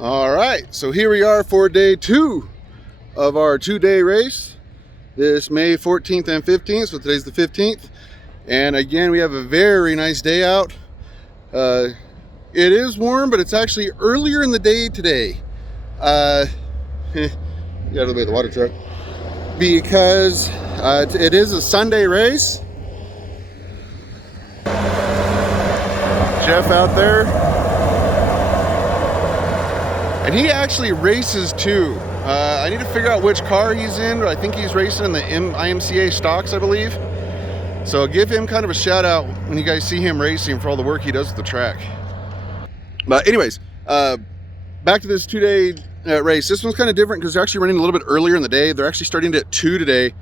All right, so here we are for day 2 of our 2-day race. This May 14th and 15th, so today's the 15th. And again, we have a very nice day out. It is warm, but it's actually earlier in the day today. Get out of the way of the water truck. Because it is a Sunday race. Jeff out there. And he actually races too. I need to figure out which car he's in, but I think he's racing in the IMCA stocks, I believe. So give him kind of a shout out when you guys see him racing for all the work he does with the track. But anyways, back to this 2-day race. This one's kind of different because they're actually running a little bit earlier in the day. They're actually starting at 2 today.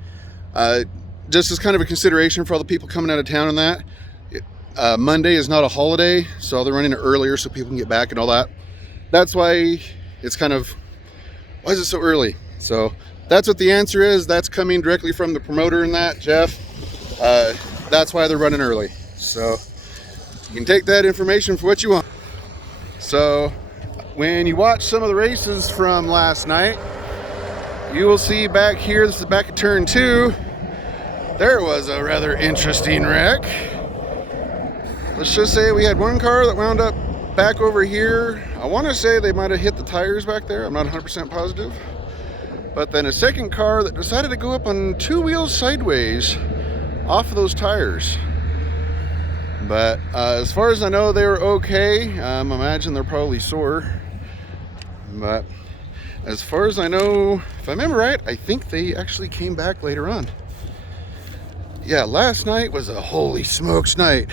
Just as kind of a consideration for all the people coming out of town and that. Monday is not a holiday, so they're running it earlier so people can get back and all that. That's why it's kind of, why is it so early? So that's what the answer is. That's coming directly from the promoter and that, Jeff. That's why they're running early. So you can take that information for what you want. So when you watch some of the races from last night, you will see back here, this is back at turn 2, there was a rather interesting wreck. Let's just say we had one car that wound up back over here. I want to say they might have hit the tires back there. I'm not 100% positive. But then a second car that decided to go up on 2 wheels sideways off of those tires. But as far as I know, they were okay. I imagine they're probably sore. But as far as I know, if I remember right, I think they actually came back later on. Yeah, last night was a holy smokes night.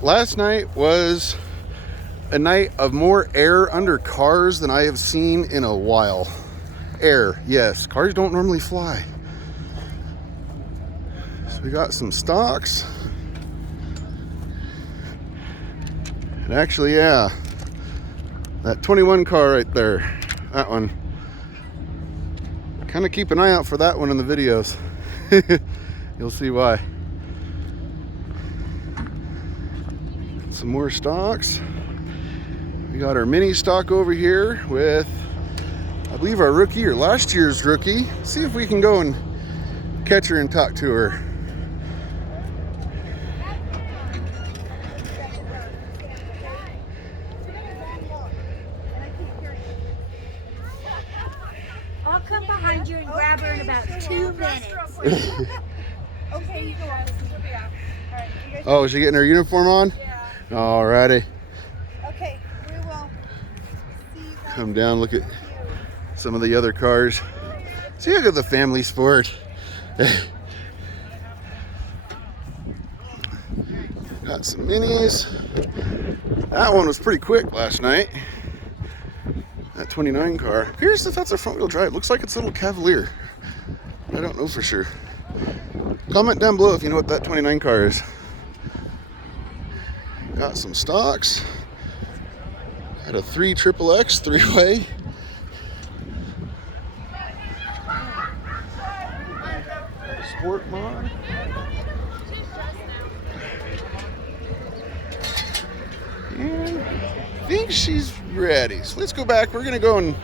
Last night was a night of more air under cars than I have seen in a while. Air, yes, cars don't normally fly. So we got some stocks. And actually, yeah, that 21 car right there, that one. Kind of keep an eye out for that one in the videos. You'll see why. Some more stocks. We got our mini stock over here with, I believe, our rookie or last year's rookie. See if we can go and catch her and talk to her. I'll come behind you and grab her in about 2 minutes. Okay, you go on. She'll be out. All right, you guys. Oh, is she getting her uniform on? Yeah. Alrighty. Okay, we will see you guys. Come down, look at some of the other cars. See, look at the family sport. Got some minis. That one was pretty quick last night. That 29 car. Here's if that's a front wheel drive. Looks like it's a little Cavalier. I don't know for sure. Comment down below if you know what that 29 car is. Got some stocks. Had a 3XXX 3-way. Sport mod. And I think she's ready. So let's go back. We're gonna go and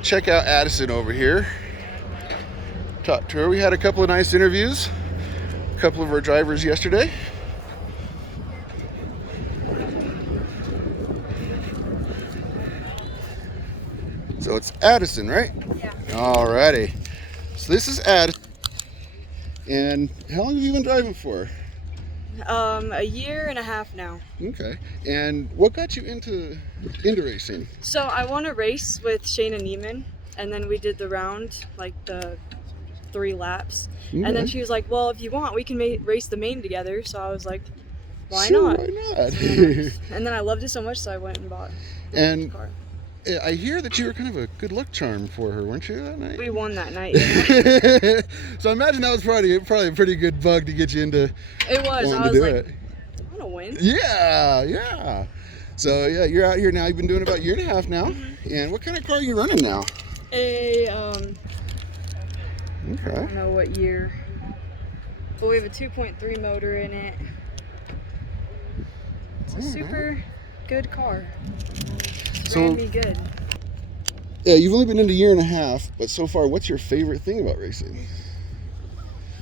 check out Addison over here. Talk to her. We had a couple of nice interviews. A couple of our drivers yesterday. So it's Addison, right? Yeah. Alrighty. So this is Addison. And how long have you been driving for? A year and a half now. Okay. And what got you into racing? So I won a race with Shayna Neiman, and then we did the round, like the 3 laps. Okay. And then she was like, well, if you want, we can race the main together. So I was like, why Sure, not? why not? And then I loved it so much, so I went and bought the And car. I hear that you were kind of a good luck charm for her, weren't you, that night? We won that night. Yeah. So I imagine that was probably a pretty good bug to get you into It was. wanting I to was do like, it. I want to win. Yeah. So yeah, you're out here now. You've been doing it about a year and a half now. Mm-hmm. And what kind of car are you running now? I Okay. don't know what year. But we have a 2.3 motor in it. It's a super good car. ran me good. Yeah, you've only been in a year and a half, but so far, what's your favorite thing about racing?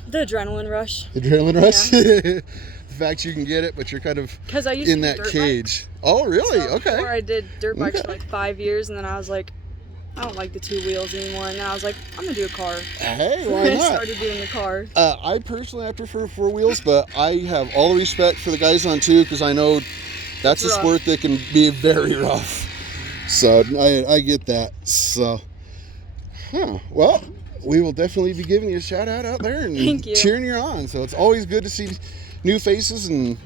The adrenaline rush. Adrenaline rush? Yeah. The fact you can get it, but you're kind of Because I used in to that do dirt cage. bikes. Oh, really? So Okay. Before I did dirt bikes Okay. for like 5 years, and then I was like, I don't like the 2 wheels anymore. And then I was like, I'm gonna do a car. Hey, So why I not? started doing the car. I personally, I prefer 4 wheels, but I have all the respect for the guys on 2 because I know that's a Rough. sport that can be very rough. So I get that. So, well, we will definitely be giving you a shout out there and Thank you. cheering you on. So it's always good to see new faces and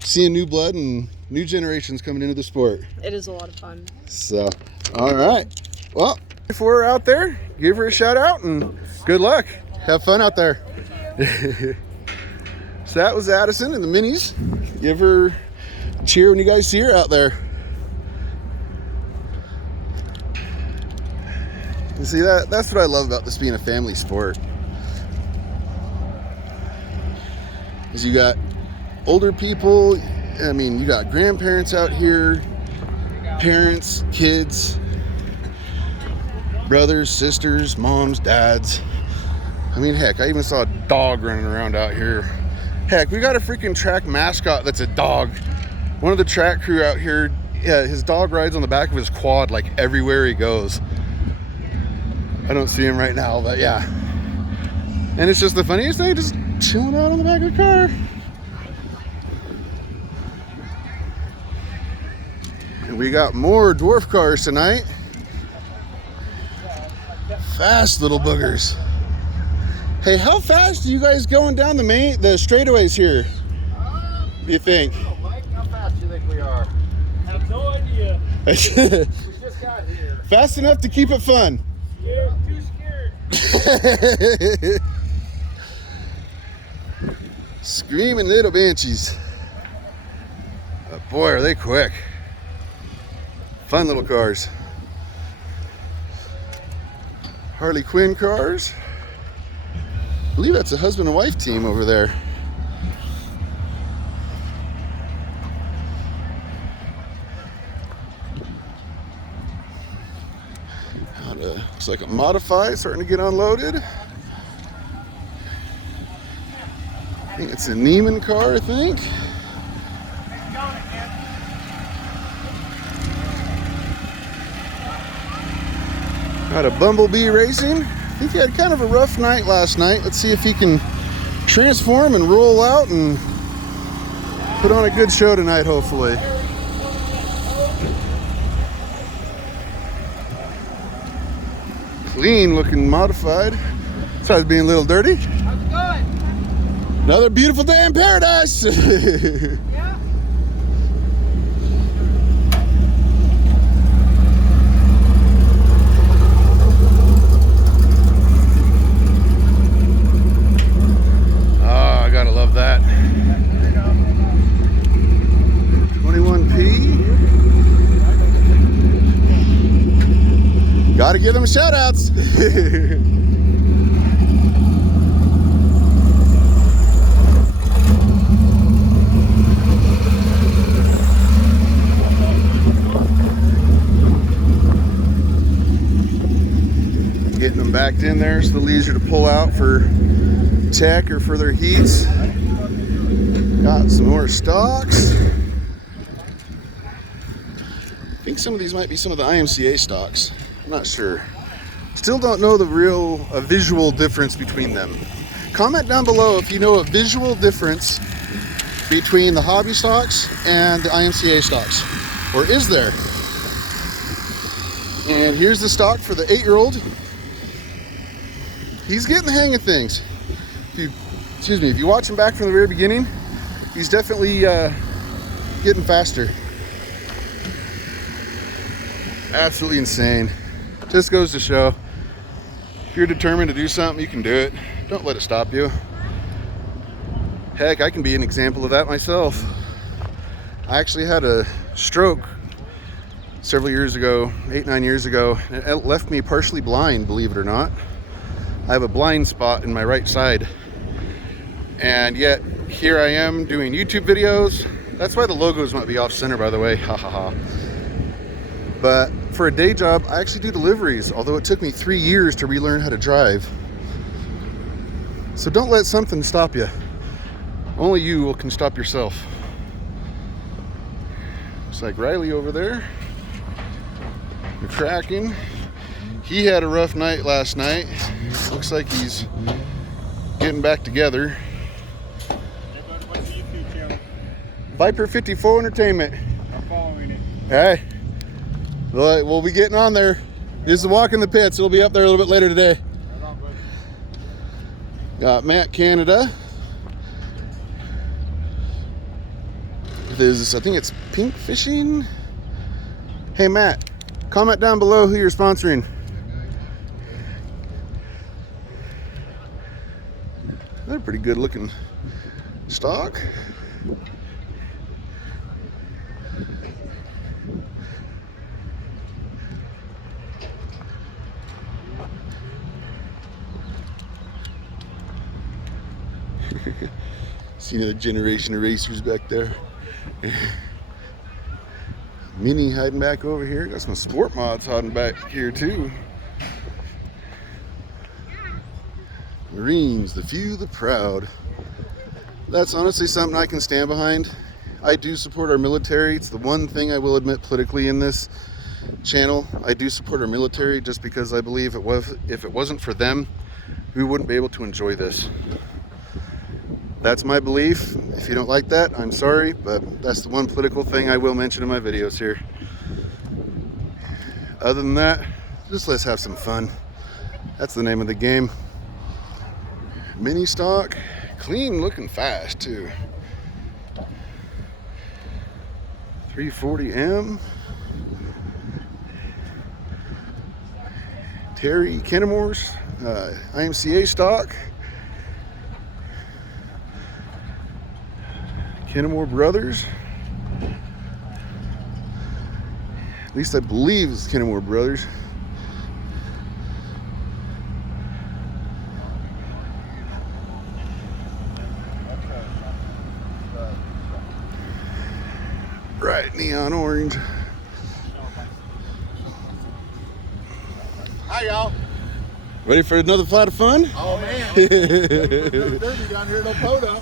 seeing new blood and new generations coming into the sport. It is a lot of fun. So, all right. Well, if we're out there, give her a shout out and good luck. Have fun out there. So that was Addison in the minis. Give her a cheer when you guys see her out there. You see that's what I love about this being a family sport. Is you got older people, I mean, you got grandparents out here, parents, kids, brothers, sisters, moms, dads. I mean, heck, I even saw a dog running around out here. Heck, we got a freaking track mascot that's a dog. One of the track crew out here, his dog rides on the back of his quad like everywhere he goes. I don't see him right now, but yeah. And it's just the funniest thing, just chilling out on the back of the car. And we got more dwarf cars tonight. Fast little boogers. Hey, how fast are you guys going down the straightaways here? Do you think? Mike, how fast do you think we are? I have no idea. We just got here. Fast enough to keep it fun. Yeah, too scared. Screaming little banshees. But boy, are they quick. Fun little cars. Harley Quinn cars. I believe that's a husband and wife team over there. Looks like a modified starting to get unloaded. I think it's a Neiman car, I think. Got a Bumblebee Racing. I think he had kind of a rough night last night. Let's see if he can transform and roll out and put on a good show tonight, hopefully. Clean looking modified. Besides being a little dirty. How's it going? Another beautiful day in paradise. Yeah. Oh, I gotta love that. 21P. Gotta give them shout outs. Getting them backed in there so they're easier to pull out for tech or further heats. Got some more stocks. I think some of these might be some of the IMCA stocks. I'm not sure. Still don't know the real visual difference between them. Comment down below if you know a visual difference between the hobby stocks and the IMCA stocks. Or is there? And here's the stock for the 8-year-old. He's getting the hang of things. If you watch him back from the very beginning, he's definitely getting faster. Absolutely insane. Just goes to show, if you're determined to do something, you can do it. Don't let it stop you. Heck, I can be an example of that myself. I actually had a stroke several years ago, 8-9 years ago. It left me partially blind, believe it or not. I have a blind spot in my right side. And yet, here I am doing YouTube videos. That's why the logos might be off center, by the way. Ha ha ha. But for a day job, I actually do deliveries, although it took me 3 years to relearn how to drive. So don't let something stop you. Only you can stop yourself. Looks like Riley over there. We're tracking. He had a rough night last night. Looks like he's getting back together. Hey, bud, what's the YouTube channel? Viper 54 Entertainment. I'm following it. Hey, we'll be getting on there. This is Walk in the Pits. It'll be up there a little bit later today. Right on, bud. Got Matt Canada. There's, I think it's Pink Fishing. Hey Matt, comment down below who you're sponsoring. They're pretty good looking stock. See another generation of racers back there. Mini hiding back over here. Got some sport mods hiding back here too. Marines, the few, the proud. That's honestly something I can stand behind. I do support our military. It's the one thing I will admit politically in this channel. I do support our military just because I believe if it wasn't for them, we wouldn't be able to enjoy this. That's my belief. If you don't like that, I'm sorry, but that's the one political thing I will mention in my videos here. Other than that, just let's have some fun. That's the name of the game. Mini stock, clean looking fast too. 340M. Terry Kennemore's IMCA stock. Kennemore Brothers. At least I believe it's Kennemore Brothers. Bright neon orange. Hi, y'all. Ready for another flight of fun? Oh, man. Derby down here in Opoto.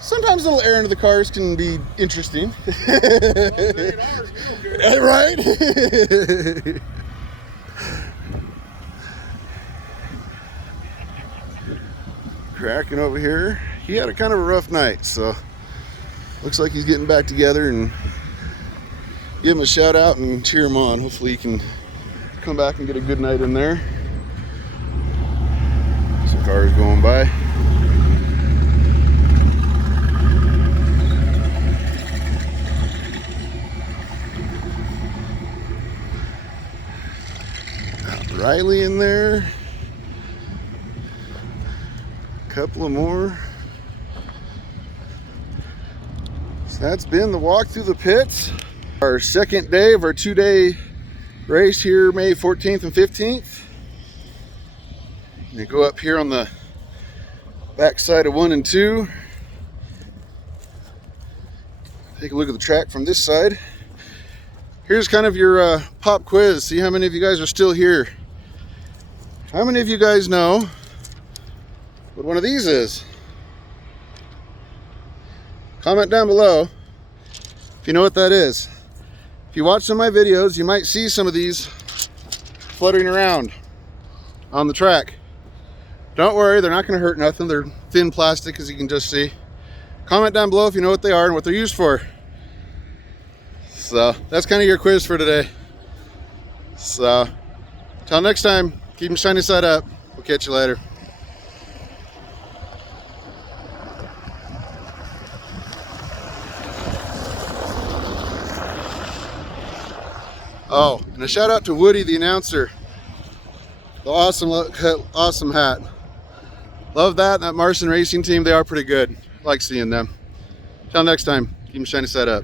Sometimes a little air into the cars can be interesting. Right? Cracking over here. He had a kind of a rough night, so looks like he's getting back together, and give him a shout out and cheer him on. Hopefully he can come back and get a good night in there. Some cars going by. Riley in there. A couple of more. So that's been the walk through the pits. Our second day of our 2-day race here, May 14th and 15th. You go up here on the back side of 1 and 2. Take a look at the track from this side. Here's kind of your pop quiz. See how many of you guys are still here. How many of you guys know what one of these is? Comment down below if you know what that is. If you watch some of my videos, you might see some of these fluttering around on the track. Don't worry, they're not going to hurt nothing. They're thin plastic, as you can just see. Comment down below if you know what they are and what they're used for. So that's kind of your quiz for today. So till next time, keep them shiny side up. We'll catch you later. Oh, and a shout out to Woody, the announcer. The awesome hat. Love that. That Martian Racing team, they are pretty good. Like seeing them. Till next time, keep them shiny side up.